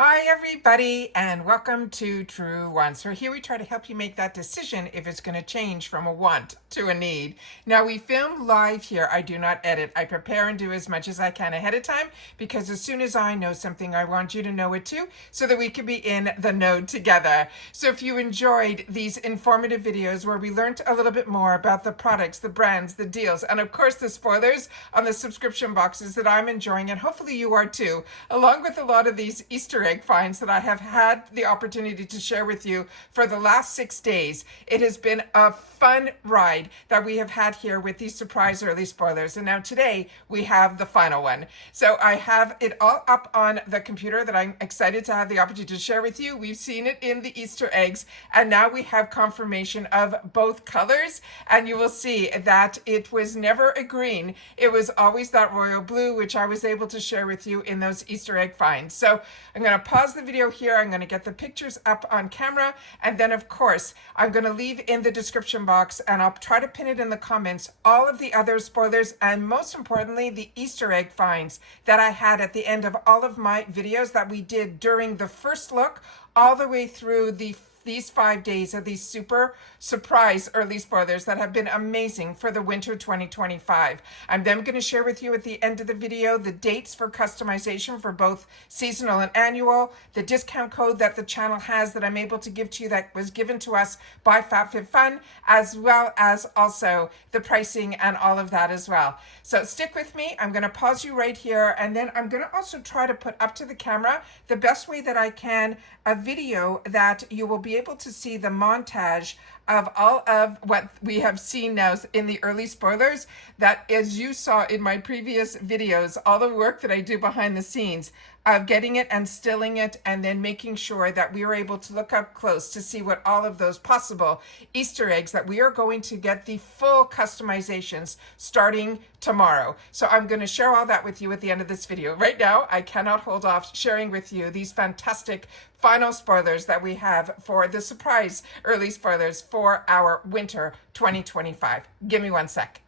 Hi everybody and welcome to Truewants. So here we try to help you make that decision if it's going to change from a want to a need. Now we film live here. I do not edit. I prepare and do as much as I can ahead of time because as soon as I know something, I want you to know it too so that we can be in the know together. So if you enjoyed these informative videos where we learned a little bit more about the products, the brands, the deals, and of course the spoilers on the subscription boxes that I'm enjoying, and hopefully you are too, along with a lot of these Easter egg finds that I have had the opportunity to share with you for the last 6 days. It has been a fun ride that we have had here with these surprise early spoilers. And now today we have the final one. So I have it all up on the computer that I'm excited to have the opportunity to share with you. We've seen it in the Easter eggs, and now we have confirmation of both colors. And you will see that it was never a green. It was always that royal blue, which I was able to share with you in those Easter egg finds. So I'm going to pause the video here. I'm going to get the pictures up on camera. And then of course, I'm going to leave in the description box and I'll try to pin it in the comments, all of the other spoilers and most importantly, the Easter egg finds that I had at the end of all of my videos that we did during the first look all the way through these 5 days of these super surprise early spoilers that have been amazing for the winter 2025. I'm then going to share with you at the end of the video the dates for customization for both seasonal and annual, the discount code that the channel has that I'm able to give to you that was given to us by FabFitFun, as well as also the pricing and all of that as well. So stick with me. I'm going to pause you right here, and then I'm going to also try to put up to the camera the best way that I can a video that you will be able to see the montage of all of what we have seen now in the early spoilers, that as you saw in my previous videos, all the work that I do behind the scenes of getting it and stilling it and then making sure that we are able to look up close to see what all of those possible Easter eggs that we are going to get the full customizations starting tomorrow. So I'm going to share all that with you at the end of this video. Right now, I cannot hold off sharing with you these fantastic final spoilers that we have for the surprise early spoilers for our winter 2025. Give me one sec.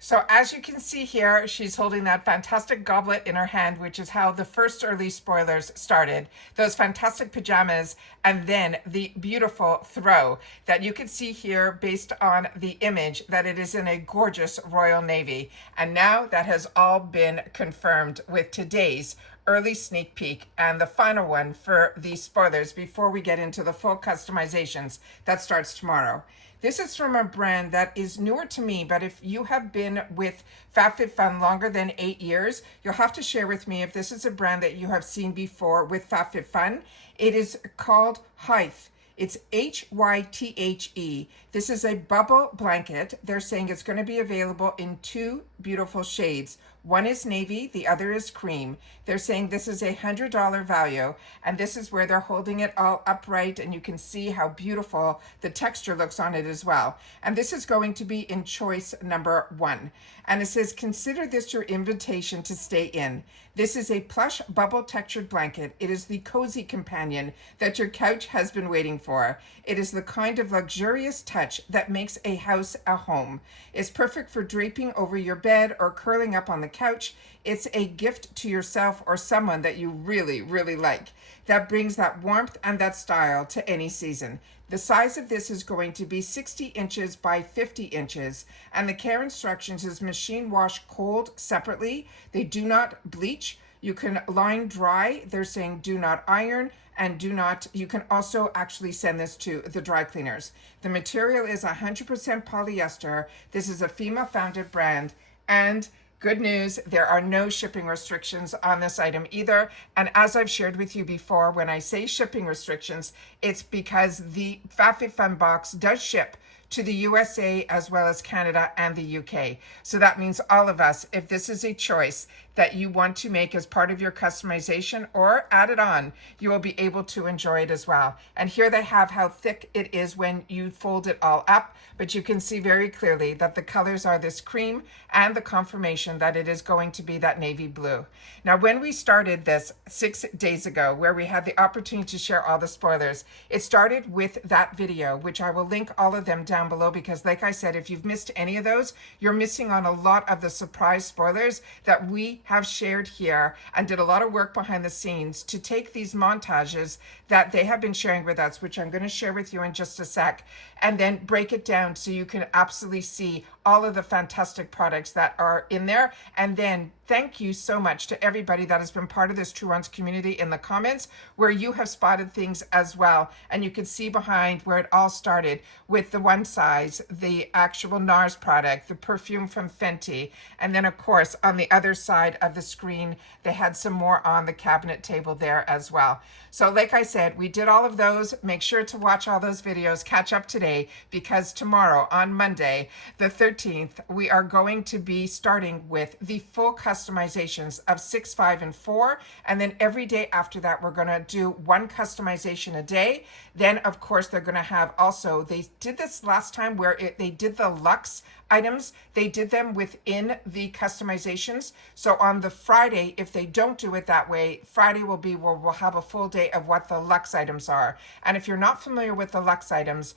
So as you can see here, she's holding that fantastic goblet in her hand, which is how the first early spoilers started. Those fantastic pajamas, and then the beautiful throw that you can see here based on the image that it is in a gorgeous royal navy. And now that has all been confirmed with today's early sneak peek and the final one for these spoilers before we get into the full customizations that starts tomorrow. This is from a brand that is newer to me, but if you have been with FabFitFun longer than 8 years, you'll have to share with me if this is a brand that you have seen before with FabFitFun. It is called Hythe. It's Hythe. This is a bubble blanket. They're saying it's going to be available in 2 beautiful shades. One is navy, the other is cream. They're saying this is $100 value, and this is where they're holding it all upright, and you can see how beautiful the texture looks on it as well. And this is going to be in choice number 1. And it says, consider this your invitation to stay in. This is a plush bubble textured blanket. It is the cozy companion that your couch has been waiting for. It is the kind of luxurious touch that makes a house a home. It's perfect for draping over your bed or curling up on the couch. It's a gift to yourself or someone that you really, really like. That brings that warmth and that style to any season. The size of this is going to be 60 inches by 50 inches, and the care instructions is machine wash cold separately. They do not bleach. You can line dry. They're saying do not iron, and you can also actually send this to the dry cleaners. The material is 100% polyester. This is a female-founded brand, and good news, there are no shipping restrictions on this item either. And as I've shared with you before, when I say shipping restrictions, it's because the FabFitFun box does ship to the USA as well as Canada and the UK. So that means all of us, if this is a choice that you want to make as part of your customization or add it on, you will be able to enjoy it as well. And here they have how thick it is when you fold it all up, but you can see very clearly that the colors are this cream and the confirmation that it is going to be that navy blue. Now, when we started this 6 days ago, where we had the opportunity to share all the spoilers, it started with that video, which I will link all of them down below, because like I said, if you've missed any of those, you're missing on a lot of the surprise spoilers that we have shared here and did a lot of work behind the scenes to take these montages that they have been sharing with us, which I'm going to share with you in just a sec, and then break it down so you can absolutely see all of the fantastic products that are in there. And then thank you so much to everybody that has been part of this Truewants community in the comments, where you have spotted things as well. And you can see behind where it all started with the one size, the actual NARS product, the perfume from Fenty. And then of course, on the other side of the screen, they had some more on the cabinet table there as well. So like I said, we did all of those. Make sure to watch all those videos, catch up today, because tomorrow on Monday, the 13th, we are going to be starting with the full customizations of 6, 5, and 4. And then every day after that, we're going to do one customization a day. Then of course, they're going to have also, they did this last time where they did the luxe items. They did them within the customizations. So on the Friday, if they don't do it that way, Friday will be where we'll have a full day of what the luxe items are. And if you're not familiar with the luxe items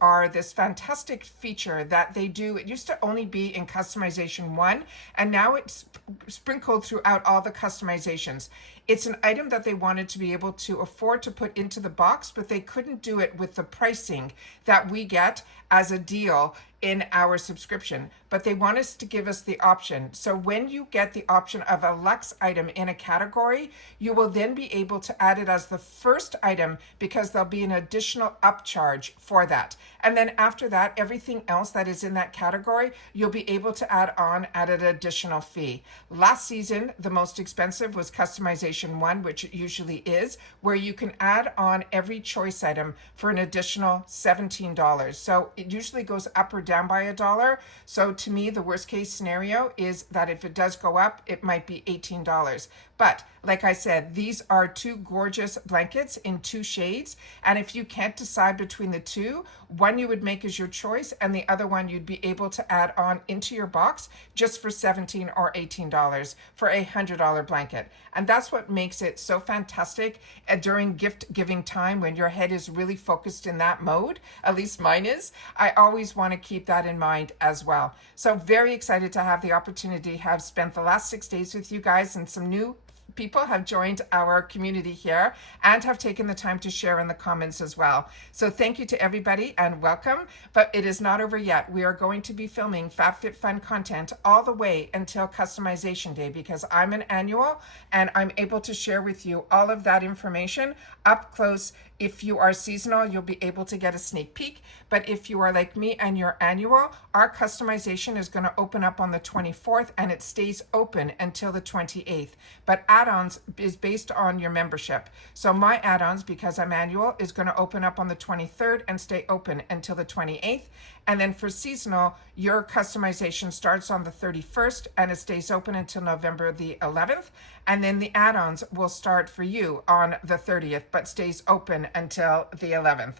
are this fantastic feature that they do. It used to only be in customization 1, and now it's sprinkled throughout all the customizations. It's an item that they wanted to be able to afford to put into the box, but they couldn't do it with the pricing that we get as a deal in our subscription, but they want us to give us the option. So when you get the option of a luxe item in a category, you will then be able to add it as the first item, because there'll be an additional upcharge for that. And then after that, everything else that is in that category, you'll be able to add on at an additional fee. Last season, the most expensive was customization 1, which it usually is, where you can add on every choice item for an additional $17. So it usually goes up or down by $1. So to me, the worst case scenario is that if it does go up, it might be $18. But like I said, these are 2 gorgeous blankets in 2 shades. And if you can't decide between the 2, one you would make as your choice, and the other one you'd be able to add on into your box just for $17 or $18 for a $100 blanket. And that's what makes it so fantastic during gift giving time, when your head is really focused in that mode. At least mine is. I always want to keep that in mind as well. So very excited to have the opportunity, have spent the last 6 days with you guys, and some new people have joined our community here and have taken the time to share in the comments as well. So thank you to everybody and welcome. But it is not over yet. We are going to be filming FabFitFun content all the way until customization day, because I'm an annual and I'm able to share with you all of that information up close. If you are seasonal, you'll be able to get a sneak peek. But if you are like me and you're annual, our customization is going to open up on the 24th and it stays open until the 28th. But add-ons is based on your membership. So my add-ons, because I'm annual, is going to open up on the 23rd and stay open until the 28th. And then for seasonal, your customization starts on the 31st and it stays open until November the 11th. And then the add-ons will start for you on the 30th, but stays open until the 11th.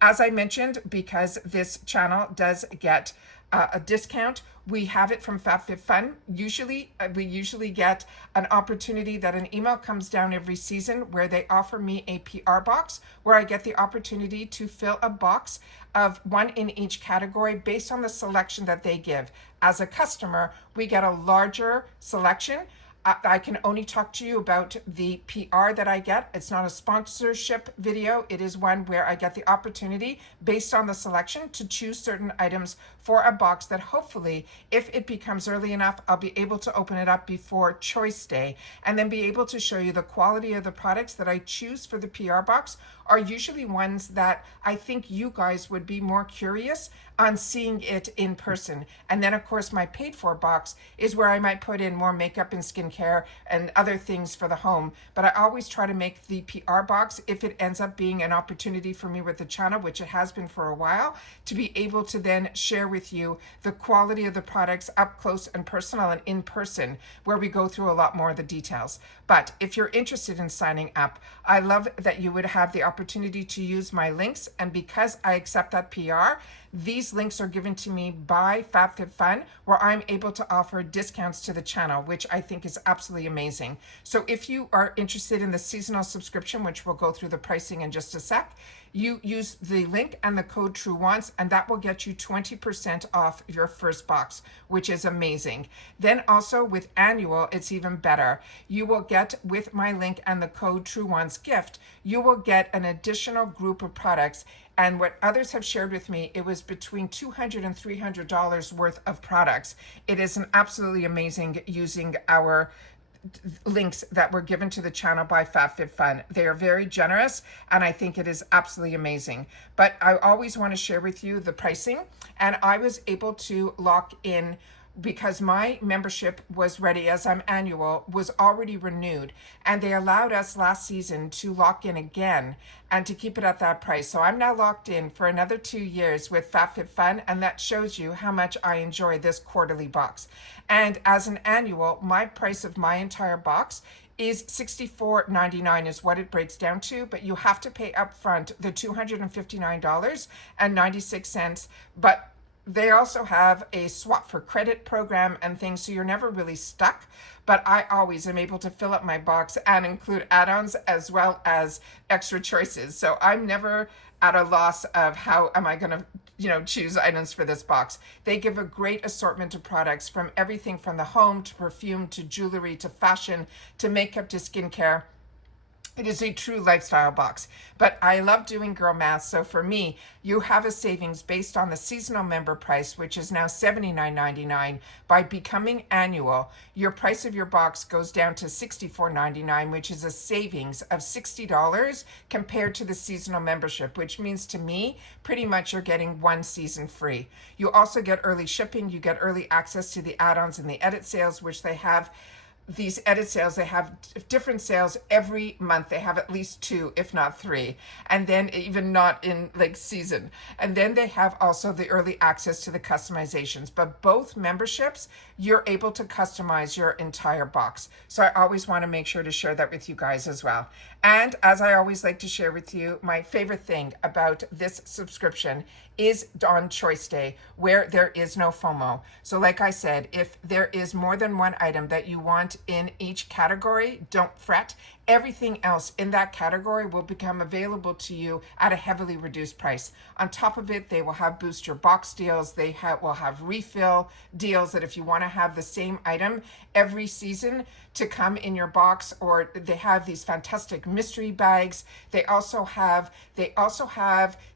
As I mentioned, because this channel does get a discount, we have it from FabFitFun. We usually get an opportunity that an email comes down every season where they offer me a PR box, where I get the opportunity to fill a box of 1 in each category based on the selection that they give. As a customer, we get a larger selection. I can only talk to you about the PR that I get. It's not a sponsorship video. It is one where I get the opportunity, based on the selection, to choose certain items for a box that hopefully, if it becomes early enough, I'll be able to open it up before choice day and then be able to show you the quality of the products that I choose for the PR box are usually ones that I think you guys would be more curious on seeing it in person. And then of course my paid for box is where I might put in more makeup and skincare and other things for the home. But I always try to make the PR box, if it ends up being an opportunity for me with the channel, which it has been for a while, to be able to then share with you the quality of the products up close and personal and in person, where we go through a lot more of the details. But if you're interested in signing up, I love that you would have the opportunity to use my links. And because I accept that PR, these links are given to me by FabFitFun, where I'm able to offer discounts to the channel, which I think is absolutely amazing. So if you are interested in the seasonal subscription, which we'll go through the pricing in just a sec, you use the link and the code Truewants, and that will get you 20% off your first box, which is amazing. Then also with annual, it's even better. You will get, with my link and the code Truewants gift, you will get an additional group of products. And what others have shared with me, it was between $200 and $300 worth of products. It is an absolutely amazing using our links that were given to the channel by FabFitFun. They are very generous, and I think it is absolutely amazing. But I always want to share with you the pricing, and I was able to lock in because my membership was ready, as I'm annual, was already renewed, and they allowed us last season to lock in again and to keep it at that price. So I'm now locked in for another 2 years with FabFitFun, and that shows you how much I enjoy this quarterly box. And as an annual, my price of my entire box is $64.99 is what it breaks down to, but you have to pay up front the $259.96, but they also have a swap for credit program and things, so you're never really stuck. But I always am able to fill up my box and include add-ons as well as extra choices. So I'm never at a loss of how am I going to, choose items for this box. They give a great assortment of products, from everything from the home to perfume to jewelry to fashion to makeup to skincare. It is a true lifestyle box, but I love doing girl math. So for me, you have a savings based on the seasonal member price, which is now $79.99. By becoming annual, your price of your box goes down to $64.99, which is a savings of $60 compared to the seasonal membership, which means to me, pretty much you're getting 1 season free. You also get early shipping. You get early access to the add-ons and the edit sales, which they have. These edit sales, they have different sales every month. They have at least 2, if not 3, and then even not in season. And then they have also the early access to the customizations. But both memberships, you're able to customize your entire box. So I always want to make sure to share that with you guys as well. And as I always like to share with you, my favorite thing about this subscription is on Choice Day, where there is no FOMO. So like I said, if there is more than one item that you want in each category, don't fret. Everything else in that category will become available to you at a heavily reduced price. On top of it, they will have booster box deals. They will have refill deals that if you want to have the same item every season to come in your box, or they have these fantastic mystery bags. They also have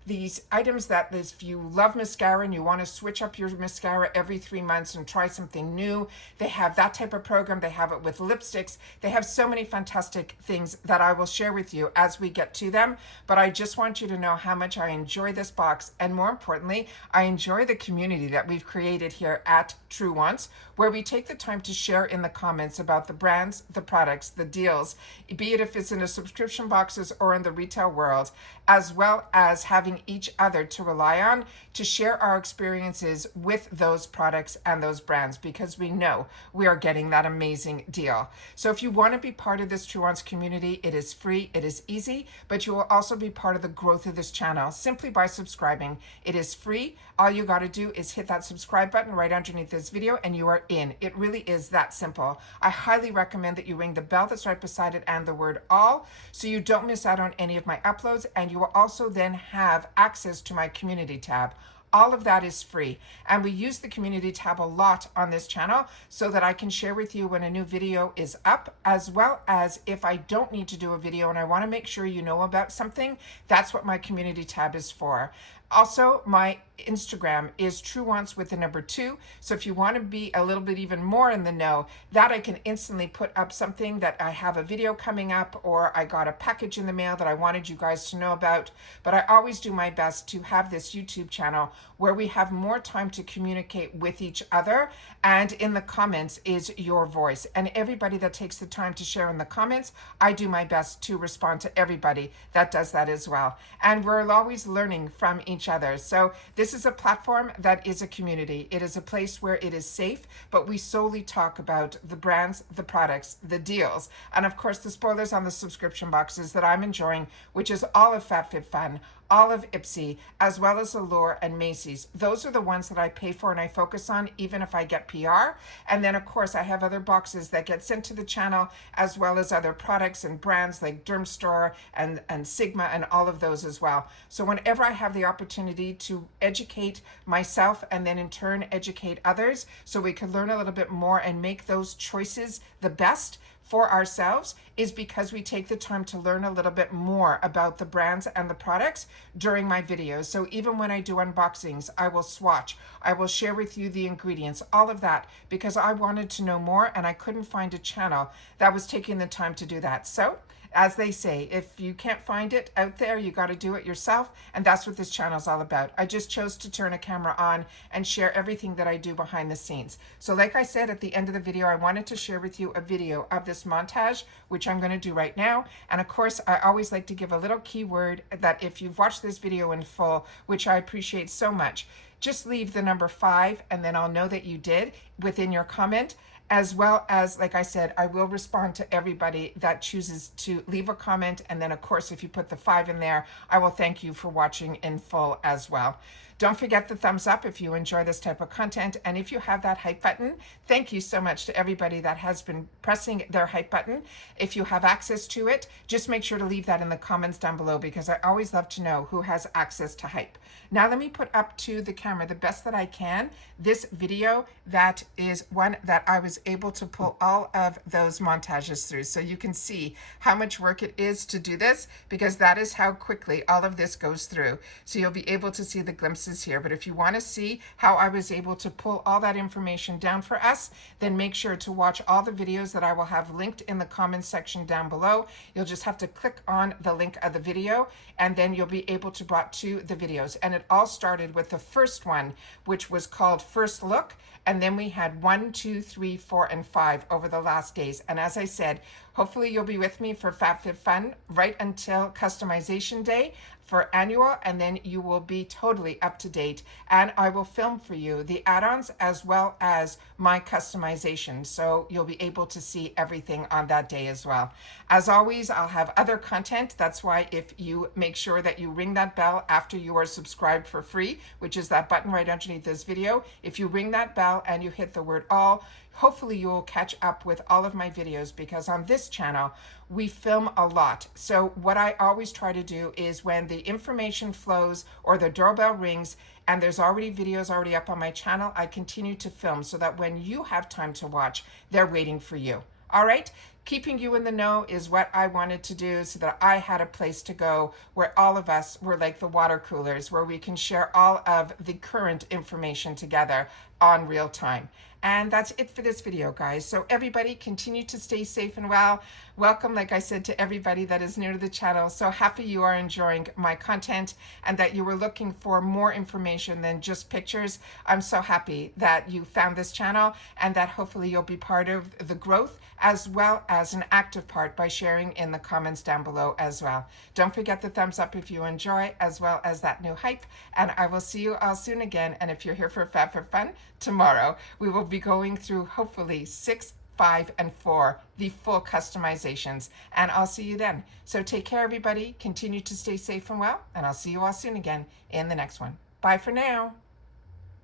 these items that if you love mascara and you want to switch up your mascara every 3 months and try something new, they have that type of program. They have it with lipsticks. They have so many fantastic things that I will share with you as we get to them. But I just want you to know how much I enjoy this box, and more importantly, I enjoy the community that we've created here at Truewants, where we take the time to share in the comments about the brands, the products, the deals, be it if it's in the subscription boxes or in the retail world, as well as having each other to rely on to share our experiences with those products and those brands, because we know we are getting that amazing deal. So if you want to be part of this Truewants community, it is free, it is easy, but you will also be part of the growth of this channel simply by subscribing. It is free. All you got to do is hit that subscribe button right underneath this video and you are in. It really is that simple. I highly recommend that you ring the bell that's right beside it and the word all, so you don't miss out on any of my uploads, and you will also then have access to my community tab. All of that is free, and we use the community tab a lot on this channel so that I can share with you when a new video is up, as well as if I don't need to do a video and I want to make sure you know about something. That's what my community tab is for. Also, my Instagram is Truewants with the number 2. So if you want to be a little bit even more in the know, that I can instantly put up something that I have a video coming up, or I got a package in the mail that I wanted you guys to know about. But I always do my best to have this YouTube channel where we have more time to communicate with each other, and in the comments is your voice. And everybody that takes the time to share in the comments, I do my best to respond to everybody that does that as well. And we're always learning from each each other. So this is a platform that is a community. It is a place where it is safe, but we solely talk about the brands, the products, the deals, and of course the spoilers on the subscription boxes that I'm enjoying, which is all of FabFitFun, all of Ipsy, as well as Allure and Macy's. Those are the ones that I pay for and I focus on, even if I get PR. And then of course I have other boxes that get sent to the channel, as well as other products and brands like Dermstore and Sigma and all of those as well. So whenever I have the opportunity to educate myself and then in turn educate others, so we can learn a little bit more and make those choices the best for ourselves, is because we take the time to learn a little bit more about the brands and the products during my videos. So even when I do unboxings, I will swatch, I will share with you the ingredients, all of that, because I wanted to know more and I couldn't find a channel that was taking the time to do that. So as they say, if you can't find it out there, you got to do it yourself. And that's what this channel is all about. I just chose to turn a camera on and share everything that I do behind the scenes. So like I said at the end of the video, I wanted to share with you a video of this montage, which I'm going to do right now. And of course, I always like to give a little keyword that if you've watched this video in full, which I appreciate so much, just leave the number 5 and then I'll know that you did within your comment. As well as, like I said, I will respond to everybody that chooses to leave a comment. And then, of course, if you put the 5 in there, I will thank you for watching in full as well. Don't forget the thumbs up if you enjoy this type of content. And if you have that hype button, thank you so much to everybody that has been pressing their hype button. If you have access to it, just make sure to leave that in the comments down below, because I always love to know who has access to hype. Now let me put up to the camera the best that I can this video that is one that I was able to pull all of those montages through. So you can see how much work it is to do this, because that is how quickly all of this goes through. So you'll be able to see the glimpses here. But if you want to see how I was able to pull all that information down for us, then make sure to watch all the videos that I will have linked in the comments section down below. You'll just have to click on the link of the video and then you'll be able to brought to the videos. And it all started with the first one, which was called First Look. And then we had 1, 2, 3, 4, and 5 over the last days. And as I said, hopefully you'll be with me for FabFitFun right until customization day for annual, and then you will be totally up to date. And I will film for you the add-ons as well as my customization. So you'll be able to see everything on that day as well. As always, I'll have other content. That's why if you make sure that you ring that bell after you are subscribed for free, which is that button right underneath this video, if you ring that bell and you hit the word all, hopefully you will catch up with all of my videos, because on this channel, we film a lot. So what I always try to do is when the information flows or the doorbell rings and there's already videos already up on my channel, I continue to film so that when you have time to watch, they're waiting for you. All right? Keeping you in the know is what I wanted to do, so that I had a place to go where all of us were like the water coolers, where we can share all of the current information together on real time. And that's it for this video, guys. So everybody continue to stay safe and well. Welcome, like I said, to everybody that is new to the channel. So happy you are enjoying my content and that you were looking for more information than just pictures. I'm so happy that you found this channel and that hopefully you'll be part of the growth as well as an active part by sharing in the comments down below as well. Don't forget the thumbs up if you enjoy, as well as that new hype. And I will see you all soon again. And if you're here for FabFitFun, tomorrow we will be going through hopefully 6, 5, and 4, the full customizations. And I'll see you then. So take care, everybody. Continue to stay safe and well. And I'll see you all soon again in the next one. Bye for now.